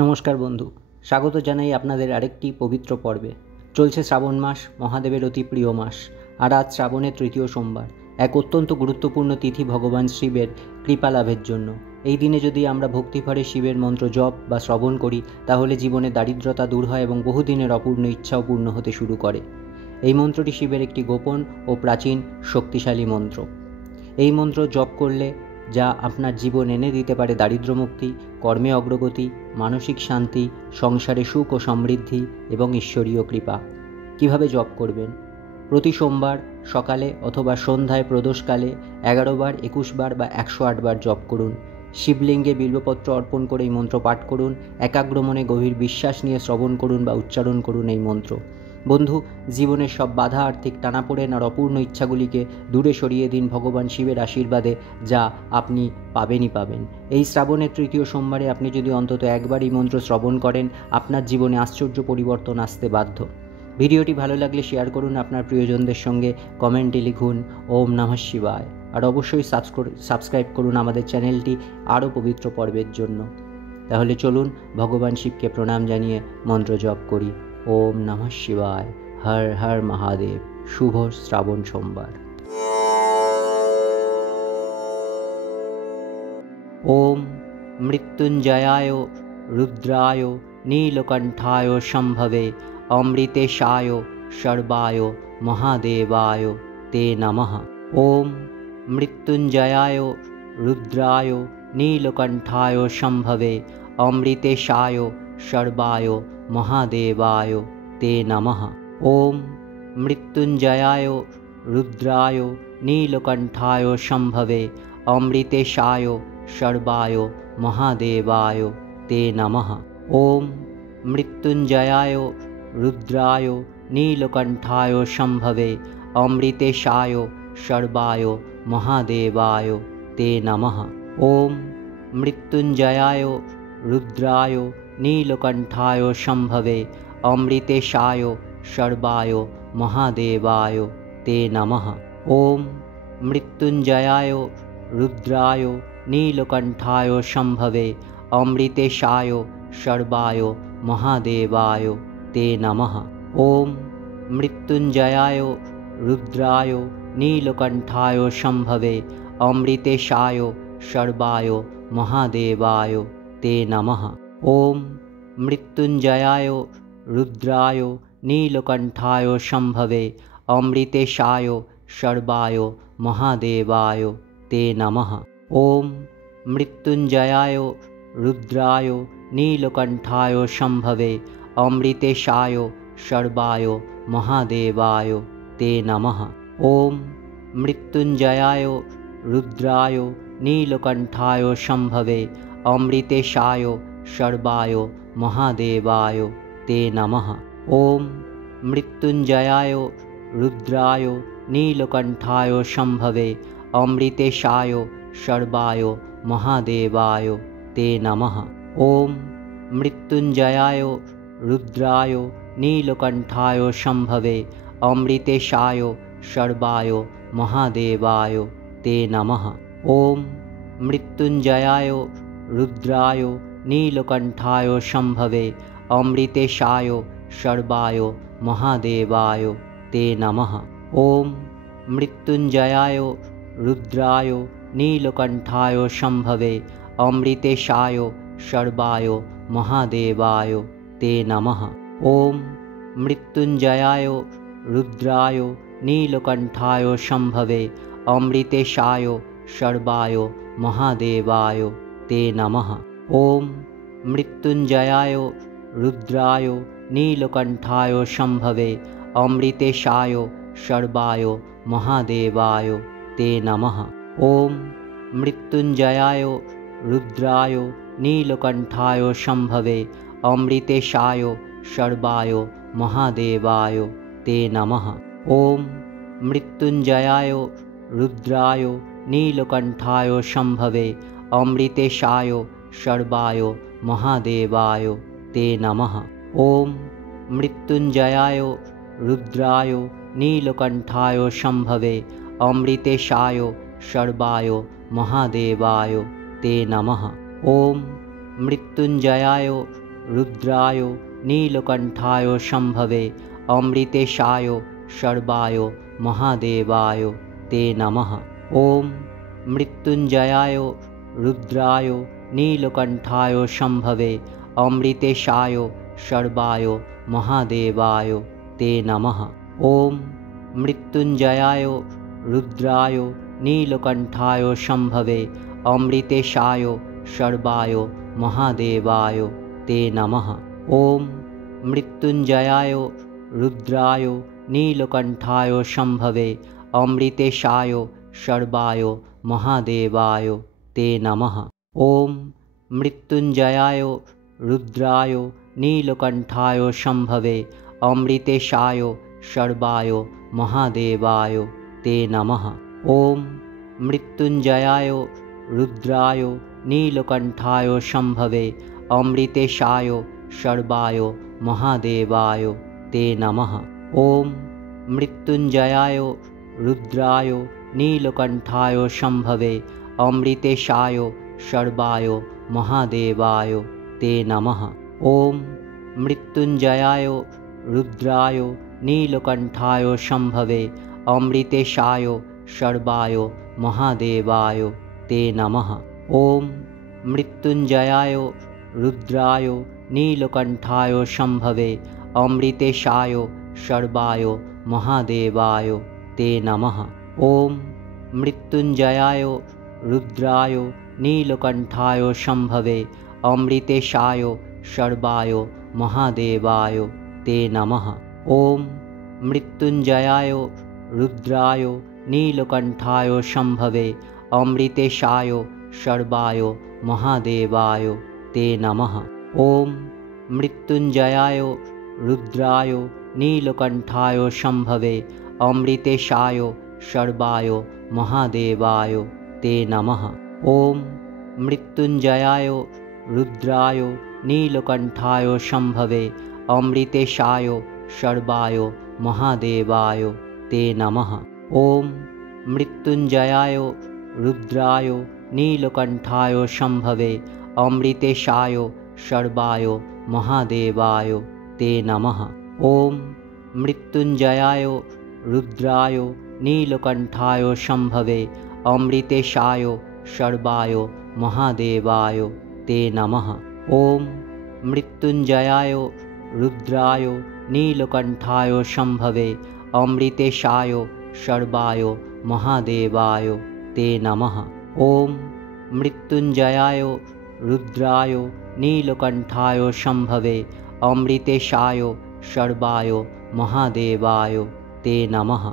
নমস্কার বন্ধু, স্বাগত জানাই আপনাদের আরেকটি পবিত্র পর্বে। চলছে শ্রাবণ মাস, মহাদেবের অতি প্রিয় মাস। আর আজ শ্রাবণের তৃতীয় সোমবার, এক অত্যন্ত গুরুত্বপূর্ণ তিথি ভগবান শিবের কৃপা লাভের জন্য। এই দিনে যদি আমরা ভক্তিভরে শিবের মন্ত্র জপ বা শ্রবণ করি, তাহলে জীবনে দারিদ্রতা দূর হয় এবং বহুদিনের অপূর্ণ ইচ্ছাও পূর্ণ হতে শুরু করে। এই মন্ত্রটি শিবের একটি গোপন ও প্রাচীন শক্তিশালী মন্ত্র। এই মন্ত্র জপ করলে যা আপনার জীবন এনে দিতে পারে দারিদ্র্যমুক্তি, কর্মে অগ্রগতি, মানসিক শান্তি, সংসারে সুখ ও সমৃদ্ধি এবং ঈশ্বরীয় কৃপা। কিভাবে জপ করবেন? প্রতি সোমবার সকালে অথবা সন্ধ্যায় প্রদোষকালে 11 বার, 21 বার বা 108 বার জপ করুন। শিবলিঙ্গে বিল্বপত্র অর্পণ করে এই মন্ত্র পাঠ করুন। একাগ্র মনে গভীর বিশ্বাস নিয়ে শ্রবণ করুন বা উচ্চারণ করুন এই মন্ত্র। বন্ধু, জীবনের সব বাধা, আর্থিক টানাপোড়েন আর অপূর্ণ ইচ্ছাগুলিকে দূরে সরিয়ে দিন ভগবান শিবের আশীর্বাদে, যা আপনি পাবেনই পাবেন। এই শ্রাবণের তৃতীয় সোমবারে আপনি যদি অন্তত একবার এই মন্ত্র শ্রবণ করেন, আপনার জীবনে আশ্চর্য পরিবর্তন আসতে বাধ্য। ভিডিওটি ভালো লাগলে শেয়ার করুন আপনার প্রিয়জনদের সঙ্গে, কমেন্টে লিখুন ওম নমঃ শিবায়। আর অবশ্যই সাবস্ক্রাইব করুন আমাদের চ্যানেলটি আরও পবিত্র পর্বের জন্য। তাহলে চলুন ভগবান শিবকে প্রণাম জানিয়ে মন্ত্র জপ করি। ওম নমঃ শিবায়। হর হর মহাদেব। শুভ শ্রাবণ সোমবার। ওম মৃত্যুঞ্জয়ায় রুদ্রায় নীলকণ্ঠায় শম্ভবে অমৃতেশায় সর্বায় মহাদেবায় তে নমঃ। ওম মৃত্যুঞ্জয়ায় রুদ্রায় নীলকণ্ঠায় শম্ভবে অমৃতেশায় সর্বায় মহাদেবায় তে নমঃ। ওম মৃত্যুঞ্জয়ায় রুদ্রায় নীলকণ্ঠায় শম্ভবে অমৃতেশায় সর্বায় মহাদেবায় তে নমঃ। ওম মৃত্যুঞ্জয়ায় রুদ্রায় নীলকণ্ঠায় শম্ভবে অমৃতেশায় সর্বায় মহাদেবায় তে নমঃ। ওম মৃত্যুঞ্জয়ায় রুদ্রায় নীলকণ্ঠায় শম্ভবে অমৃতেশায় সর্বায় মহাদেবায় তে নমঃ। ওম মৃত্যুঞ্জয়ায় রুদ্রায় নীলকণ্ঠায় শম্ভবে অমৃতেশায় সর্বায় মহাদেবায় তে নমঃ। ওম মৃত্যুঞ্জয়ায় রুদ্রায় নীলকণ্ঠায় শম্ভবে অমৃতেশায় সর্বায় মহাদেবায় তে নমঃ। ওম মৃত্যুঞ্জয়ায় রুদ্রায় নীলকণ্ঠায় শম্ভবে অমৃতেশায় সর্বায় মহাদেবায় তে নমঃ। ওম মৃত্যুঞ্জয়ায় রুদ্রায় নীলকণ্ঠায় শম্ভবে অমৃতেশায় সর্বায় মহাদেবায় তে নমঃ। ওম মৃত্যুঞ্জয়ায় রুদ্রায় নীলকণ্ঠায় শম্ভবে অমৃতেশায় সর্বায় মহাদেবায় তে নমঃ। ওম মৃত্যুঞ্জয়ায় রুদ্রায় নীলকণ্ঠায় শম্ভবে অমৃতেশায় সর্বায় মহাদেবায় তে নমঃ। ওম মৃত্যুঞ্জয়ায় রুদ্রায় নীলকণ্ঠায় শম্ভবে অমৃতেশায় সর্বায় মহাদেবায় তে নমঃ। ওম মৃত্যুঞ্জয়ায় রুদ্রায় নীলকণ্ঠায় শম্ভবে অমৃতেশায় সর্বায় মহাদেবায় তে নমঃ। ওম মৃত্যুঞ্জয়ায় রুদ্রায় নীলকণ্ঠায় শম্ভবে অমৃতেশায় সর্বায় মহাদেবায় তে নমঃ। ওম মৃত্যুঞ্জয়ায় রুদ্রায় নীলকণ্ঠায় শম্ভবে অমৃতেশায় সর্বায় মহাদেবায় তে নমঃ। ওম মৃত্যুঞ্জয়ায় রুদ্রায় নীলকণ্ঠায় শম্ভবে অমৃতেশায় সর্বায় মহাদেবায় তে নমঃ। ওম মৃত্যুঞ্জয়ায় রুদ্রায় নীলকণ্ঠায় শম্ভবে অমৃতেশায় সর্বায় মহাদেবায় তে নমঃ। ওম মৃত্যুঞ্জয়ায় রুদ্রায় নীলকণ্ঠায় শম্ভবে অমৃতেশায় সর্বায় মহাদেবায় তে নমঃ। ওম মৃত্যুঞ্জয়ায় রুদ্রায় নীলকণ্ঠায় শম্ভবে অমৃতেশায় সর্বায় মহাদেবায় তে নমঃ। ওম মৃত্যুঞ্জয়ায় रुद्राय नीलकण्ठाय शम्भवे अमृतेशाय सर्वाय महादेवाय ते नमः। ॐ मृत्युञ्जयाय रुद्राय नीलकण्ठाय शम्भवे अमृतेशाय सर्वाय महादेवाय ते नमः। ॐ मृत्युञ्जयाय रुद्राय नीलकण्ठाय शम्भवे अमृतेशाय सर्वाय महादेवाय ते नमः। ॐ मृत्युञ्जयाय रुद्राय नीलकण्ठाय शम्भवे अमृतेशाय सर्वाय महादेवाय ते नमः। ॐ मृत्युञ्जयाय रुद्राय नीलकण्ठाय शम्भवे अमृतेशाय सर्वाय महादेवाय ते नमः। ॐ मृत्युञ्जयाय रुद्राय नीलकण्ठाय शम्भवे अमृतेशाय सर्वाय महादेवाय ते नमः। ॐ मृत्युञ्जयाय रुद्राय नीलकण्ठाय शम्भवे अमृतेशाय सर्वाय महादेवाय ते नमः। ॐ मृत्युञ्जयाय रुद्राय नीलकण्ठाय शम्भवे अमृतेशाय सर्वाय महादेवाय ते नमः। ॐ मृत्युञ्जयाय रुद्राय नीलकण्ठाय शम्भवे अमृतेशाय सर्वाय महादेवाय ते नमः। ॐ मृत्युञ्जयाय रुद्राय नीलकण्ठाय शम्भवे अमृतेशाय सर्वाय महादेवाय ते नमः। ॐ मृत्युञ्जयाय रुद्राय नीलकण्ठाय शम्भवे अमृतेशाय सर्वाय महादेवाय ते नमः। ॐ मृत्युञ्जयाय रुद्राय नीलकण्ठाय शम्भवे अमृतेशाय सर्वाय महादेवाय ते नमः। ॐ मृत्युञ्जयाय रुद्राय नीलकण्ठाय शम्भवे अमृतेशाय सर्वाय महादेवाय ते नमः। ॐ मृत्युञ्जयाय रुद्राय नीलकण्ठाय शम्भवे अमृतेशाय सर्वाय महादेवाय ते नमः। ॐ मृत्युञ्जयाय रुद्राय नीलकण्ठाय शम्भवे अमृतेशाय सर्वाय महादेवाय ते नमः। ॐ मृत्युञ्जयाय रुद्राय नीलकण्ठाय शम्भवे अमृतेशाय सर्वाय महादेवाय ते नमः। ॐ मृत्युञ्जयाय रुद्राय नीलकण्ठाय शम्भवे अमृतेशाय सर्वाय महादेवाय ते नमः।